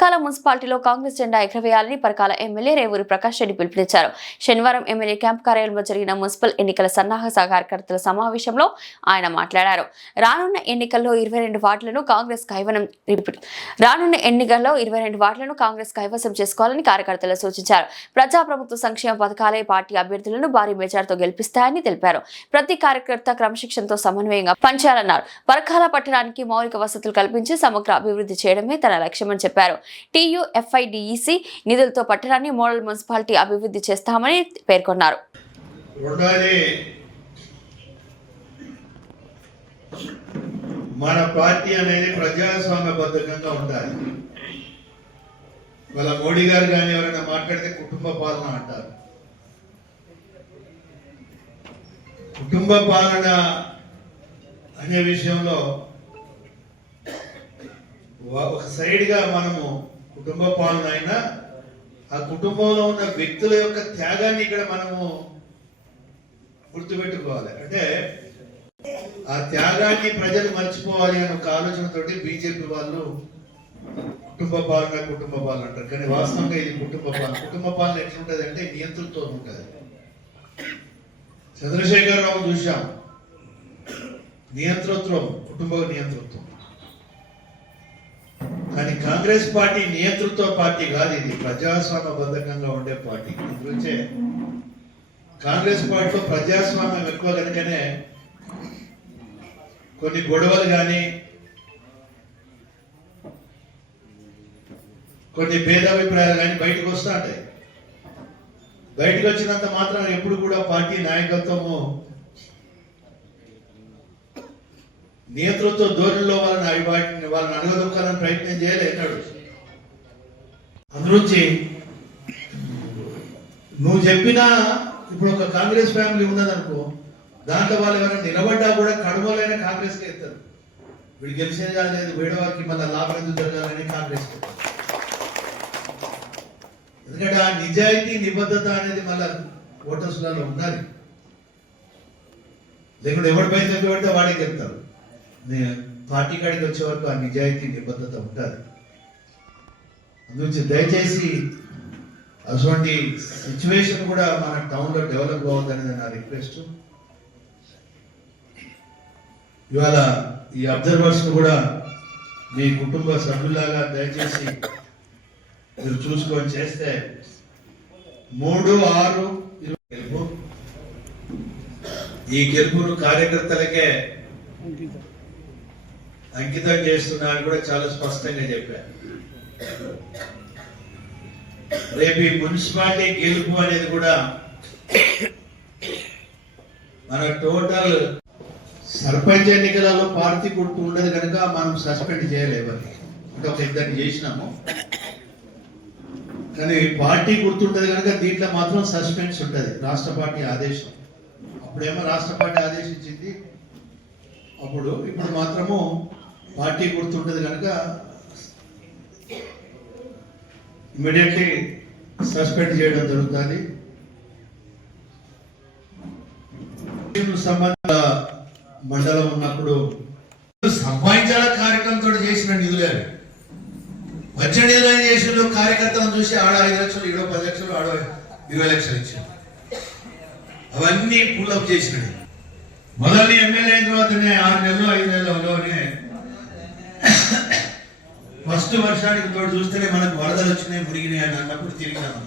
పరకాల మున్సిపాలిటీలో కాంగ్రెస్ జెండా ఎగరవేయాలని పరకాల ఎమ్మెల్యే రేవూరి ప్రకాష్ రెడ్డి పిలుపునిచ్చారు. శనివారం ఎమ్మెల్యే క్యాంప్ కార్యాలయంలో జరిగిన మున్సిపల్ ఎన్నికల సన్నాహ కార్యకర్తల సమావేశంలో ఆయన మాట్లాడారు. రానున్న ఎన్నికల్లో 22 వార్డులను కాంగ్రెస్ కైవసం చేసుకోవాలని కార్యకర్తలు సూచించారు. ప్రజాప్రభుత్వ సంక్షేమ పథకాలే పార్టీ అభ్యర్థులను భారీ మెజార్టీతో గెలిపిస్తాయని తెలిపారు. ప్రతి కార్యకర్త క్రమశిక్షణతో సమన్వయంగా పనిచేయాలన్నారు. పరకాల పట్టణానికి మౌలిక వసతులు కల్పించి సమగ్ర అభివృద్ధి చేయడమే తన లక్ష్యమని చెప్పారు. TUFIDEC నిధులతో పట్టణాన్ని మోడల్ మున్సిపాలిటీ అభివృద్ధి చేస్తామని పేర్కొన్నారు. మన పార్టీ అనేది ప్రజాస్వామ్యబద్ధంగా ఉండాలి. వాళ్ళ మోడీ గారు కానీ ఎవరైనా మాట్లాడితే కుటుంబ పాలన అంటారు. కుటుంబ పాలన అనే విషయంలో ఒక సైడ్గా మనము కుటుంబ పాలన అయినా ఆ కుటుంబంలో ఉన్న వ్యక్తుల యొక్క త్యాగాన్ని ఇక్కడ మనము గుర్తుపెట్టుకోవాలి. అంటే ఆ త్యాగాన్ని ప్రజలు మర్చిపోవాలి అనే ఒక ఆలోచనతోటి బీజేపీ వాళ్ళు కుటుంబ పాలన అంటారు. కానీ వాస్తవంగా ఇది కుటుంబ పాలన ఎట్లుంటది అంటే నియంతృత్వం ఉంటుంది. చంద్రశేఖరరావు చూశాం, నియంతృత్వం, కుటుంబ నియంతృత్వం. కానీ కాంగ్రెస్ పార్టీ నియంతృత్వ పార్టీ కాదు, ఇది ప్రజాస్వామ్యబద్ధంగా ఉండే పార్టీ. అందుకే కాంగ్రెస్ పార్టీలో ప్రజాస్వామ్యం ఎక్కువ కనుకనే కొన్ని గొడవలు కానీ కొన్ని భేదాభిప్రాయాలు కానీ బయటకు వస్తూ ఉంటాయి. బయటకు వచ్చినంత మాత్రం ఎప్పుడు కూడా పార్టీ నాయకత్వము నియంతృత్వ ధోరణిలో వాళ్ళని అడగదొక్కాలని ప్రయత్నం చేయలేడు. అందులోంచి నువ్వు చెప్పినా ఇప్పుడు ఒక కాంగ్రెస్ ఫ్యామిలీ ఉన్నదనుకో, దాంట్లో వాళ్ళు ఎవరైనా నిలబడ్డా కూడా కడుమలైన కాంగ్రెస్కి ఎత్తారు. వీడు గెలిచేది కాలేదు, వేడవారికి మళ్ళీ లాభం ఎందుకు జరగాలని కాంగ్రెస్కి ఎత్తారు. ఎందుకంటే ఆ నిజాయితీ నిబద్ధత అనేది మళ్ళీ ఓటర్స్లలో ఉండాలి. లేకుంటే ఎవరి పైన చెప్పబడితే వాడే గెలుతారు. పార్టీ కాడికి వచ్చే వరకు ఆ నిజాయితీ నిబద్ధత ఉంటుంది. అందుకే దయచేసి అటువంటి సిచ్యువేషన్ కూడా మన టౌన్లో డెవలప్ కావద్దనేది నా రిక్వెస్ట్. ఇవాళ ఈ అబ్జర్వర్స్ కూడా మీ కుటుంబ సభ్యులాగా దయచేసి మీరు చూసుకొని చేస్తే 3-6-20 గెలుపు. ఈ గెలుపును కార్యకర్తలకే అంకితం చేస్తున్నా అని కూడా చాలా స్పష్టంగా చెప్పారు. రేపు ఈ మున్సిపాలిటీ గెలుపు అనేది కూడా మన టోటల్ సర్పంచ్ ఎన్నికలలో పార్టీ గుర్తు ఉండదు కనుక మనం సస్పెండ్ చేయలేము. అంటే ఒక ఇద్దరిని చేసినాము, కానీ పార్టీ గుర్తుంటది కనుక దీంట్లో మాత్రం సస్పెన్స్ ఉంటుంది. రాష్ట్ర పార్టీ ఆదేశం, అప్పుడేమో రాష్ట్ర పార్టీ ఆదేశించింది, ఇప్పుడు మాత్రము పార్టీ గుర్తుంటది కనుక ఇమీడియట్లీ సస్పెండ్ చేయడం జరుగుతుంది. సంబంధ మండలం ఉన్నప్పుడు సంపాదించాల కార్యక్రమంతో చేసిన నిధులే వచ్చే నిధులు చేసిన కార్యకర్తలను చూసి ఆడ 5 లక్షలు, ఈడో 10 లక్షలు, ఆడో 20 లక్షలు ఇచ్చారు. అవన్నీ పుల్అప్ చేసినాడు. మొదటి ఎమ్మెల్యే అయిన తర్వాతనే 6 నెలలు 5 నెలలలోనే ఫస్ట్ వర్షానికి తోడు చూస్తేనే మనకు వరదలు వచ్చినాయి, మురిగినాయి అని అన్నప్పుడు తిరిగినాము.